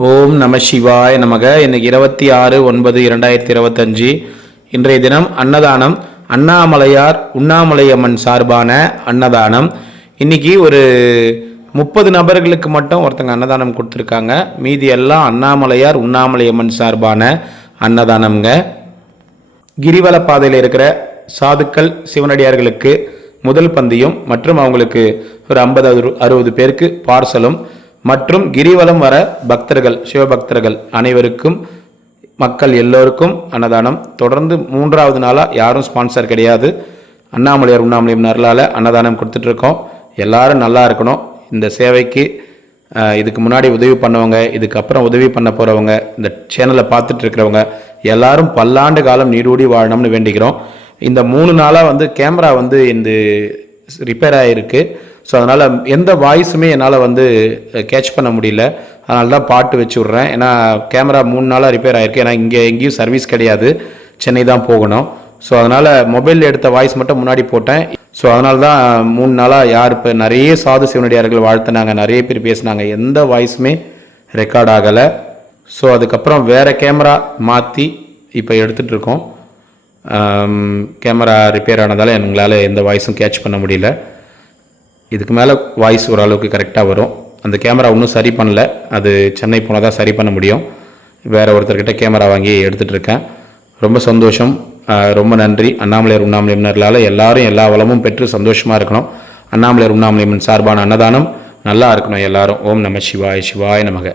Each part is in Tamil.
ஓம் நம சிவாய நமக. இன்னைக்கு 26/9/2025 இன்றைய தினம் அன்னதானம். அண்ணாமலையார் உண்ணாமலையம்மன் சார்பான அன்னதானம். இன்னைக்கு ஒரு 30 நபர்களுக்கு மட்டும் ஒருத்தங்க அன்னதானம் கொடுத்துருக்காங்க. மீதி எல்லாம் அண்ணாமலையார் உண்ணாமலையம்மன் சார்பான அன்னதானம்ங்க. கிரிவல பாதையில் இருக்கிற சாதுக்கள் சிவனடியார்களுக்கு முதல் பந்தியும் மற்றும் அவங்களுக்கு ஒரு 50-60 பேருக்கு பார்சலும் மற்றும் கிரிவலம் வர பக்தர்கள் சிவபக்தர்கள் அனைவருக்கும் மக்கள் எல்லோருக்கும் அன்னதானம். தொடர்ந்து 3வது நாளாக யாரும் ஸ்பான்சர் கிடையாது. அண்ணாமலையார் உண்ணாமலையம் அருளால் அன்னதானம் கொடுத்துட்ருக்கோம். எல்லாரும் நல்லா இருக்கணும். இந்த சேவைக்கு இதுக்கு முன்னாடி உதவி பண்ணவங்க, இதுக்கப்புறம் உதவி பண்ண போகிறவங்க, இந்த சேனலை பார்த்துட்டு இருக்கிறவங்க எல்லாரும் பல்லாண்டு காலம் நீடூடி வாழணும்னு வேண்டிக்கிறோம். இந்த 3 நாளாக கேமரா இந்த ரிப்பேர் ஆகிருக்கு. ஸோ அதனால் எந்த வாய்ஸுமே என்னால் கேட்ச் பண்ண முடியல. அதனால தான் பாட்டு வச்சு விட்றேன். ஏன்னா கேமரா 3 நாளாக ரிப்பேர் ஆகிருக்கு. ஏன்னா இங்கே எங்கேயும் சர்வீஸ் கிடையாது, சென்னை தான் போகணும். ஸோ அதனால் மொபைலில் எடுத்த வாய்ஸ் மட்டும் முன்னாடி போட்டேன். ஸோ அதனால தான் 3 நாளாக யார் இப்போ நிறைய சாது சிவனடியார்கள் வாழ்த்தினாங்க, நிறைய பேர் பேசினாங்க, எந்த வாய்ஸுமே ரெக்கார்ட் ஆகலை. ஸோ அதுக்கப்புறம் வேறு கேமரா மாற்றி இப்போ எடுத்துகிட்ருக்கோம். கேமரா ரிப்பேர் ஆனதால் எங்களால் எந்த வாய்ஸும் கேட்ச் பண்ண முடியல. இதுக்கு மேலே வாய்ஸ் ஓரளவுக்கு கரெக்டாக வரும். அந்த கேமரா இன்னும் சரி பண்ணல, அது சென்னை போனால் தான் சரி பண்ண முடியும். வேறு ஒருத்தர்கிட்ட கேமரா வாங்கி எடுத்துகிட்ருக்கேன். ரொம்ப சந்தோஷம், ரொம்ப நன்றி. அண்ணாமலையார் உண்ணாமலையம்மனால் எல்லாரும் எல்லா வளமும் பெற்று சந்தோஷமாக இருக்கணும். அண்ணாமலையார் உண்ணாமலையம்மன் சார்பான அன்னதானம் நல்லா இருக்கணும் எல்லாரும். ஓம் நம சிவாய. சிவாய நமக.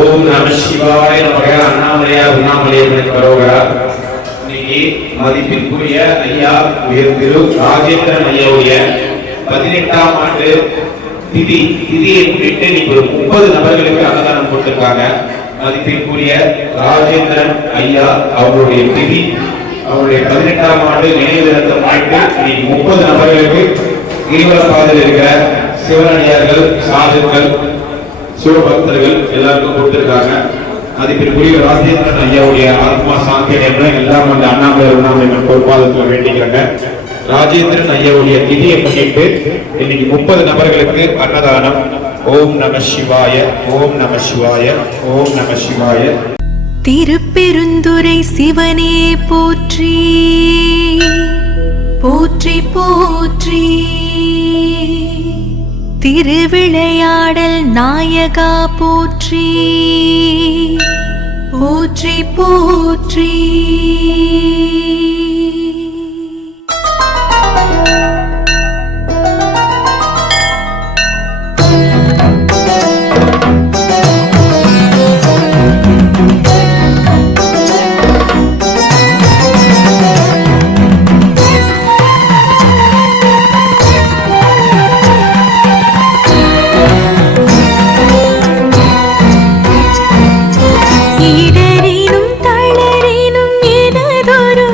ஓம் நம சிவாய நமக. அண்ணாமலையார் உண்ணாமலையம்மனுக்கு கரோகரா. இன்னைக்கு மதிப்பிற்குரிய ஐயா உயர் திரு ராஜேந்திரன் ஐயாவுடைய 18ஆம் ஆண்டு திதியை முன்னிட்டு இன்னைக்கு ஒரு 30 நபர்களுக்கு அன்னதானம் கொடுத்திருக்காங்க. மதிப்பிற்குரிய ராஜேந்திரன் ஐயா அவருடைய திதி, அவருடைய 18ஆம் ஆண்டு நினைவு தினத்தை முன்னிட்டு இன்னைக்கு 30 நபர்களுக்கு கிரிவல பாதையில் இருக்கிற சிவனடியார்கள், சாதுக்கள், சிவபக்தர்கள் எல்லாருக்கும் கொடுத்திருக்காங்க. மதிப்பிற்குரிய ராஜேந்திரன் ஐயாவுடைய ஆத்மா சாந்தி எல்லாம் அண்ணாமலையார் உண்ணாமலையம்மன் பொறுப்பாதத்தில் வேண்டிக்கிறாங்க. ராஜேந்திரன் ஐயாவுடைய திதியை முன்னிட்டு இன்னைக்கு 30 நபர்களுக்கு அன்னதானம். ஓம் நம சிவாய. ஓம் நம சிவாய. ஓம் நம சிவாய. திருப்பெருந்துறை சிவனே போற்றி போற்றி போற்றி. திருவிளையாடல் நாயகா போற்றி போற்றி போற்றி. இடரினும் தளரினும் எனதொரு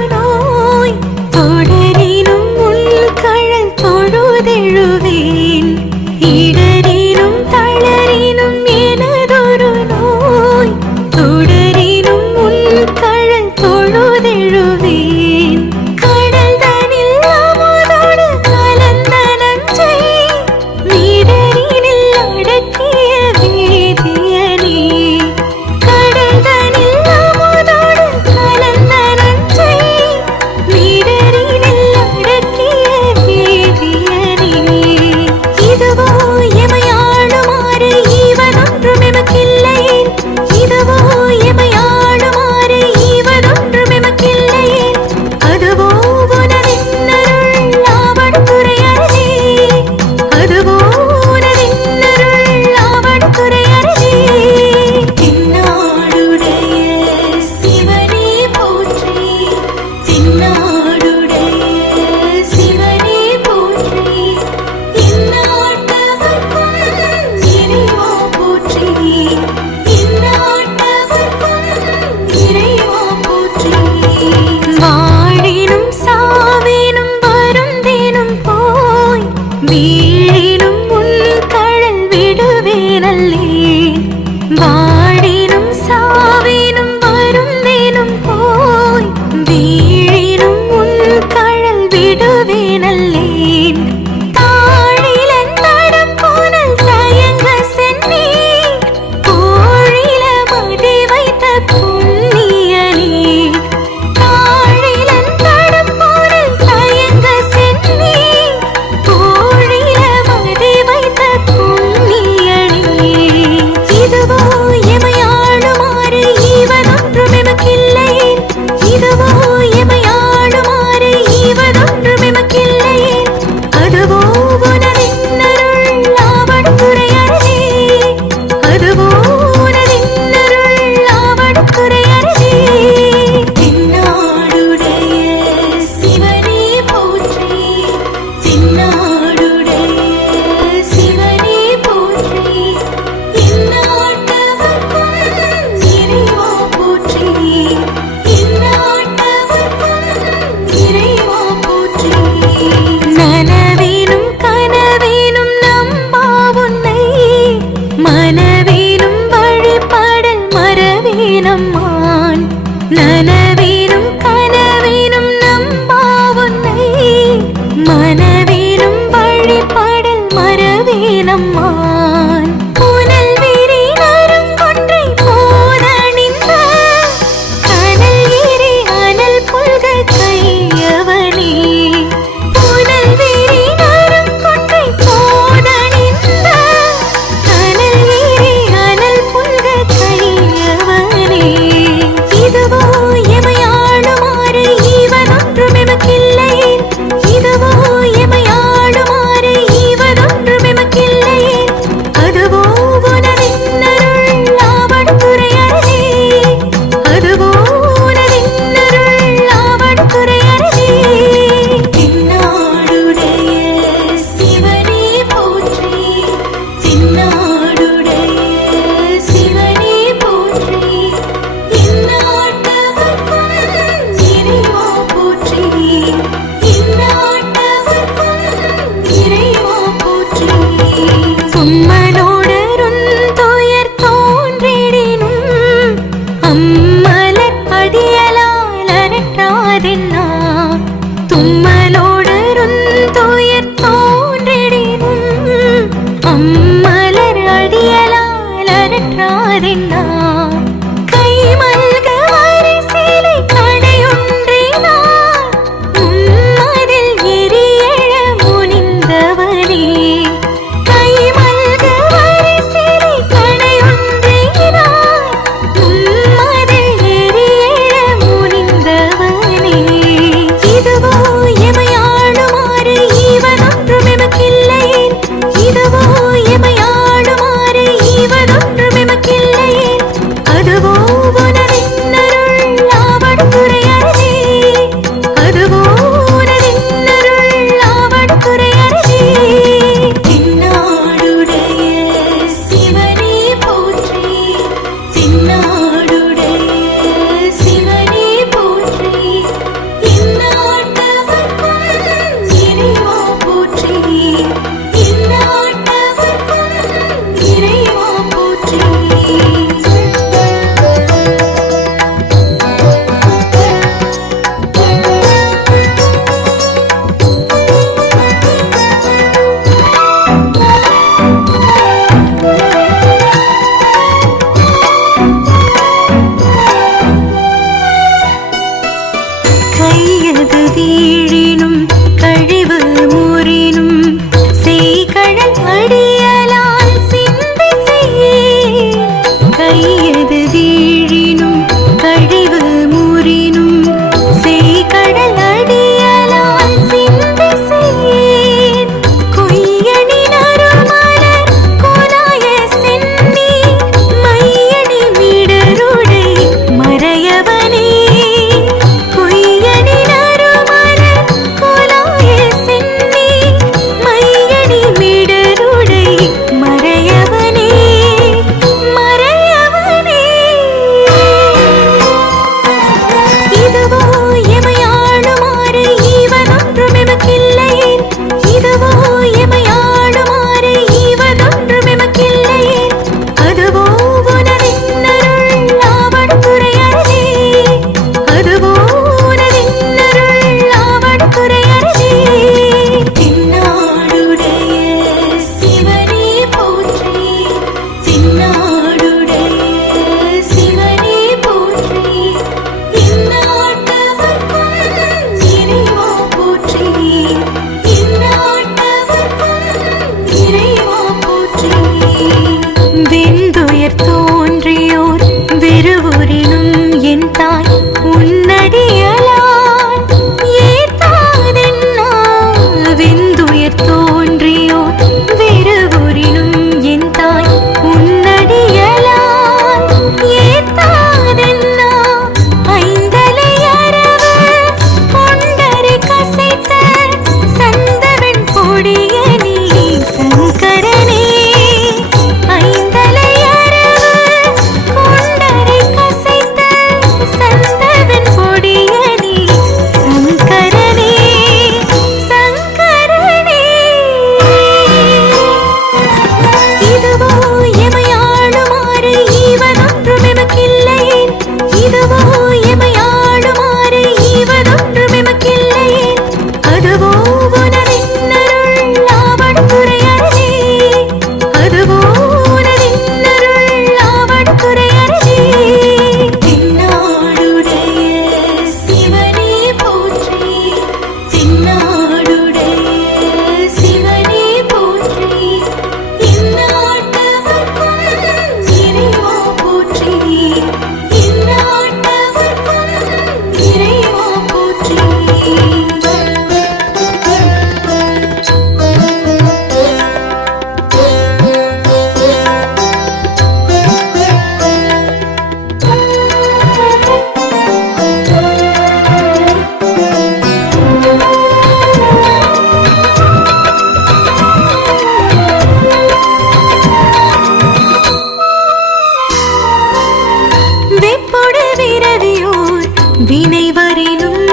வினைவரினும்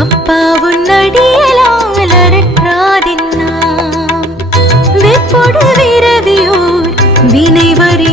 அப்பாவுன் அடியலால் அரற்றாதென்னா வெப்பொடு விரவியோர் வினைவரி